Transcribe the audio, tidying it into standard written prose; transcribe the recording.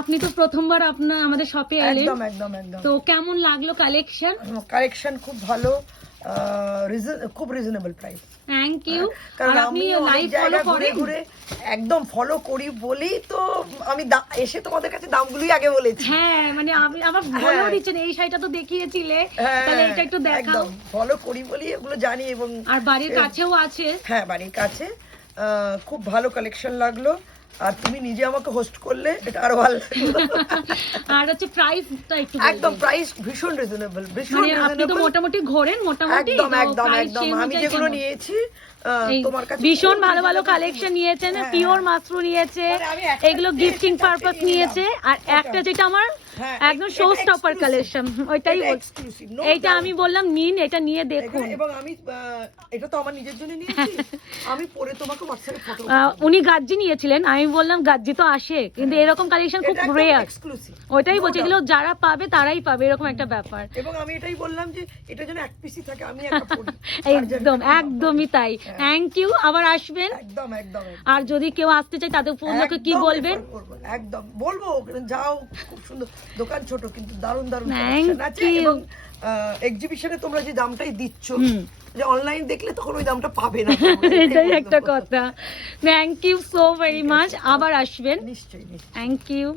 আপনি তো প্রথমবার আমাদের শপে এলেন, একদম একদম একদম। তো কেমন লাগলো কালেকশন? কালেকশন খুব ভালো, খুব রিজনেবল প্রাইস। Thank you. কারণ আর আপনি আমি লাইভ ফলো করেন? ঘুরে একদম ফলো করি বলেই তো আমি এসে তোমাদের কাছে দামগুলোই আগে বলেছি। হ্যাঁ, মানে আপনি আবার বলেও দিচ্ছেন এই শাড়িটা তো দেখিয়েছিলে, তাহলে এটা একটু দেখাও। একদম ফলো করি বলি এগুলো জানি। এবং আর বাড়ির কাছেও আছে। হ্যাঁ, বাড়ির কাছে। খুব ভালো কালেকশন লাগলো। আর তুমি নিজে আমাকে হোস্ট করলে, এটা আরো ভালো লাগলো। আর হচ্ছে প্রাইসটা একটু একদম প্রাইস ভীষণ রিজনেবল, ভীষণ মানে আপনি তো মোটামুটি ঘোরেন, মোটামুটি একদম একদম একদম। আমি যেগুলো নিয়েছি তোমার কাছে ভীষণ ভালো ভালো কালেকশন নিয়েছেন, পিওর মাশরু নিয়েছে, এগুলো গিফটিং পারপাস নিয়েছে। আর একটা যেটা আমার একদম শো স্টপার কালেকশন, ওইটাই এইটা আমি বললাম নিন, এটা নিয়ে দেখুন। এবং আমি এটা তো আমার নিজের জন্য নিয়েছি, আমি পরে তোমাকে হোয়াটসঅ্যাপে ফটো। উনি গাজ্জি নিয়েছিলেন, আমি বললাম গাজ্জি তো আসে, কিন্তু এরকম কালেকশন খুব রেয়ার। ওইটাই বলছি, এগুলো যারা পাবে তারাই পাবে, এরকম একটা ব্যাপার। এবং আমি এটাই বললাম যে এটা যেন এক পিসই থাকে, আমি একটা পরি। একদম একদমই তাই। থ্যাংক ইউ, আবার আসবেন। একদম একদম। আর যদি কেউ আসতে চায় তাদের উপলক্ষে কি বলবেন? একদম বলবো, যাও, খুব সুন্দর দোকান, ছোট কিন্তু দারুণ দারুণ আছে। এবং এক্সিবিশনে তোমরা যে দামটাই দিচ্ছ, যে অনলাইন দেখলে তখন ওই দামটা পাবে না। এটাই একটা কথা। Thank you so very much, আবার আসবেন। নিশ্চয়ই। Thank you.